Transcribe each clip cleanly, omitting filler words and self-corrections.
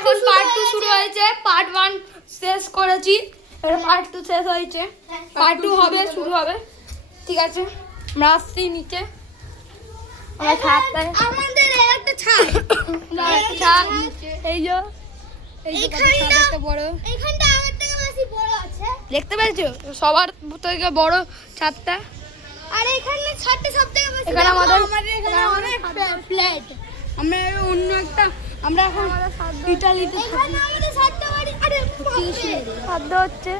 এখন পার্ট 2 শুরু হয়েছে। পার্ট 1 শেষ করেছি, এবার পার্ট 2 শেষ হয়েছে, পার্ট 2 হবে, শুরু হবে। ঠিক আছে, আমরা আসছি নিচে। আমরা ছাদটায় আমাদের একটা ছাদ, ছাদ এই যে এইখানটা একটা বড়, এইখানটা আমার থেকে বেশি বড় আছে, দেখতে পেয়েছো? সবার থেকে বড় ছাদটা। আর এখানে ছাদটা সবথেকে বেশি। এখানে আমাদের ফ্ল্যাট। আমরা অন্য একটা, আমরা এখন ইটালিতে এখানে আমাদের ছাদটা বাড়ি। আরে খাদ্য হচ্ছে।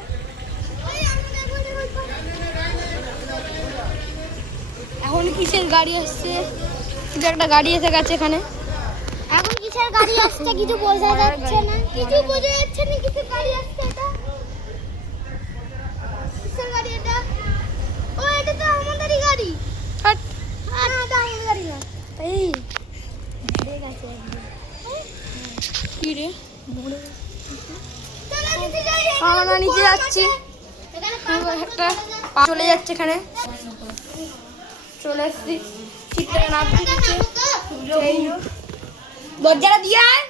এখন কিসের গাড়ি আসছে? কিছু একটা গাড়ি এসে গেছে এখানে। এখন কিসের গাড়ি আসছে কিছু বোঝা যাচ্ছে না, কিছু বোঝা যাচ্ছে না কিসের গাড়ি আসছে। এটা কিসের গাড়ি? এটা ও, এটা তো আমাদেরই গাড়ি। হাট। না, এটা আমাদের গাড়ি না। এই ঠিক আছে, কি রে? চলো নিচে যাই। আমরা নিচে যাচ্ছি। এখানে একটা চলে যাচ্ছে এখানে, চলে এসছি। ঠিকঠাক না দিচ্ছে দরজাটা দিয়ে আয়,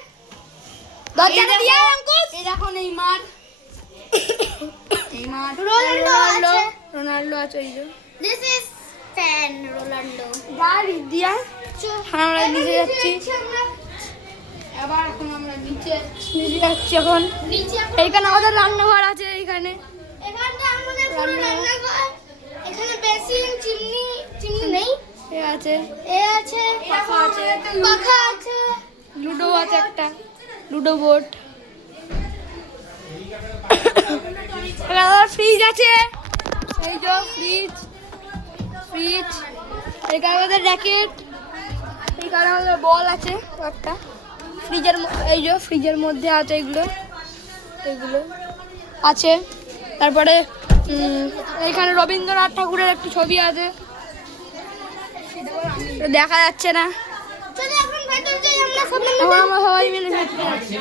দরজাটা দিয়ে আয় অঙ্কুশ। এই দেখো নেইমার, নেইমার, রোনাল্ডো আছে। রোনাল্ডো আছে। এই যে দিস ইজ ফ্যান রোনাল্ডো। গাড়ি দিয়ে হ্যাঁ, আমরা নিচে যাচ্ছি। আমরা আবার এখন আমরা নিচে যাচ্ছি এখন। নিচে এইখানে আমাদের রান্নাঘর আছে। এইখানে এখানটা আমাদের পুরো রান্নাঘর। এখানে বেসিন, চিমনি নেই। এ আছে, এ আছে, পাখা আছে, পাখা আছে, লুডো আছে, একটা লুডো বোর্ড। ফ্রিজ আছে, এই যে ফ্রিজ, এখানে আমাদের র্যাকেট, এইখানে আমাদের বল আছে একটা। ফ্রিজের এই যে ফ্রিজের মধ্যে আছে এগুলো আছে। তারপরে এইখানে রবীন্দ্রনাথ ঠাকুরের একটি ছবি আছে, দেখা যাচ্ছে না। চলো এখন ভেতর যাই আমরা সব মিলে। এখন আমরা সবাই মিলে ভেতরে যাচ্ছি।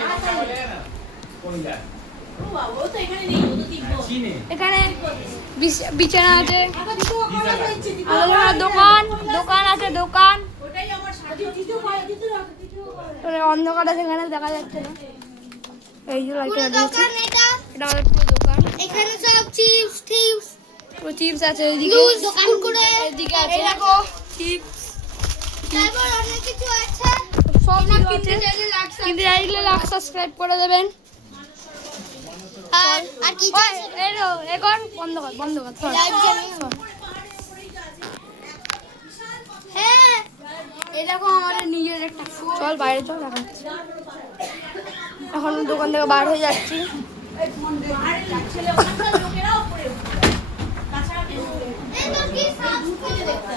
এখানে বিছানা আছে, দোকান আছে, দোকান অন্ধকারে সেখানে দেখা যাচ্ছে না। এই যে লাইট পুরো দোকান এটা। এটা আমাদের পুরো দোকান। এখানে সব চিপস পুরো চিপস আছে, এইদিকে লুজ কুরকুরে এইদিকে আছে চিপস, তারপর অনেক কিছু আছে। সব কিছু আছে। কিন্তু চাইলে লাইক সাবস্ক্রাইব করে দেবেন। আর কি ওই, এই লো, এখন বন্ধ কর সর। লাইট জ্বালিয়ে। হ্যাঁ, এই দেখো আমাদের নিজের একটা, চল বাইরে চল। এখন দোকান থেকে বার হয়ে যাচ্ছি। এই তো কি সাফ করে দেখতে।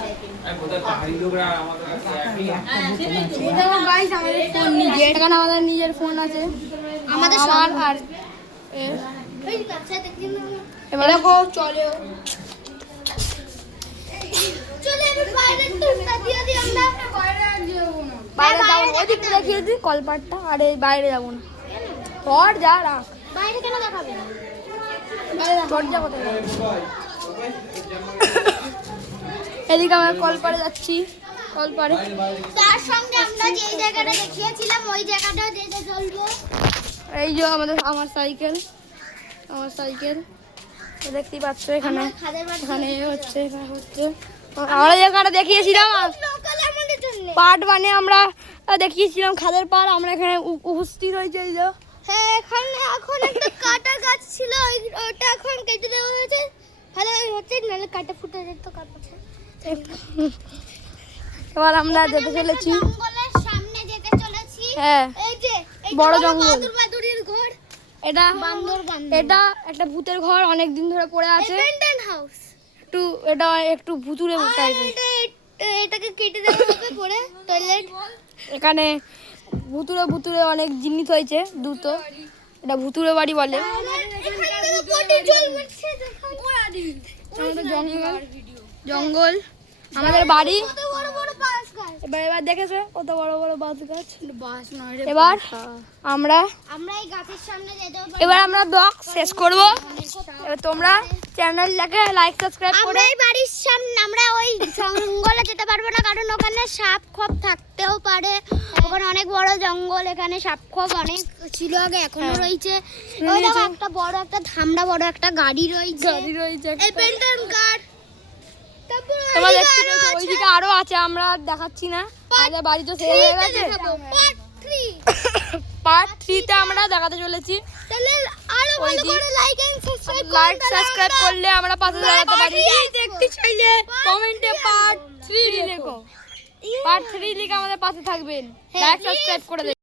এই দেখো গাইস আমাদের ফোন নিজের, এখানে আমাদের নিজের ফোন আছে, আমাদের আমার আর এই কাছে দেখি না। এবার দেখো চলে চলে আমি বাইরে তো দিয়ে দিই আমরা। বাইরে যাবো, ওদিক দেখিয়ে দিই কলপাটটা। আর এই বাইরে যাবো না, তোর যা রাখ। বাইরে কেন দেখাবে? দরজা কোথায় যাবে? এদিকে আমরা কলপাড়ে যাচ্ছি, কলপাড়ে। তার সঙ্গে আমরা যে জায়গাটা দেখিয়েছিলাম ওই জায়গাটাও যেতে চলবো। এই যে আমার সাইকেল, তো দেখতেই পাচ্ছ এখানে, খাদের বাড়ি এখানে হচ্ছে আমরা যে জায়গাটা দেখিয়েছিলাম লোকাল আমাদের জন্য। পার্ট 1-এ আমরা দেখিয়েছিলাম খাদের পাড়। আমরা এখানে উপস্থিত হয়েছে। এই যে হ্যাঁ, এখানে এখন একটা কাটা গাছ ছিল, ওটা এখন কেটে দেওয়া হয়েছে। ভালো হচ্ছে, নাহলে কাটা ফুটে যেত কাপড়ে। এবার আমরা যেতে চলেছি। জঙ্গলের সামনে যেতে চলেছি। হ্যাঁ, এই যে এই বড় তো জঙ্গল। বাদুড়ির ঘর। এটা বান্দর। এটা একটা ভূতের ঘর, অনেক দিন ধরে পড়ে আছে। অ্যাবেন্ডন হাউস। এটা একটু ভুতুরে টাইপের। এটাকে কেটে দেওয়া হবে পরে টয়লেট। এখানে ভুতুরে অনেক জিনিস হয়েছে দ্রুত। এটা ভুতুরে বাড়ি বলে। এখানে দেখো পটি জল উঠছে, দেখো। আমাদের জঙ্গল, আমাদের বাড়ি। কত বড় বড় বাঁশ গাছ। এবার দেখেছো কত বড় বড় বাঁশ গাছ। বাস নয় রে, এবার পাতা। আমরা এই গাছের সামনে যেতেও পারি। এবার আমরা ব্লগ শেষ করব। এবার তোমরা চ্যানেলটাকে লাইক সাবস্ক্রাইব আমরা করে এই বাড়ির সামনে আমরা ওই জঙ্গলে যেতে পারবো না, কারণ ওখানে সাপ খোপ থাকতেও পারে। ওখানে অনেক বড় জঙ্গল, এখানে সাপ খোপ অনেক ছিল আগে, এখনো হ্যাঁ। রয়েছে। ওই দেখো একটা বড় একটা ধামড়া বড় একটা গাড়ি রয়েছে। গাড়ি রয়েছে একটা। এই পেন্টান কার। তারপর তোমরা ওইদিকে দেখতে আরো পেয়েছো, আছে। ওইদিকে আরো আছে, আমরা আর দেখাচ্ছি না, আমাদের বাড়ি তো শেষ হয়ে গেছে। পার্ট 3। পার্ট 3 তে আমরা দেখাতে চলেছি। তাহলে আরো ওই ভালো দিক- করে like and subscribe like subscribe করলে আমরা পাশে দাঁড়াতে পারি। দেখতে চাইলে কমেন্টে পার্ট 3 লেখো, পার্ট 3 লিখে আমাদের পাশে থাকবেন, লাইক সাবস্ক্রাইব করে দেবেন।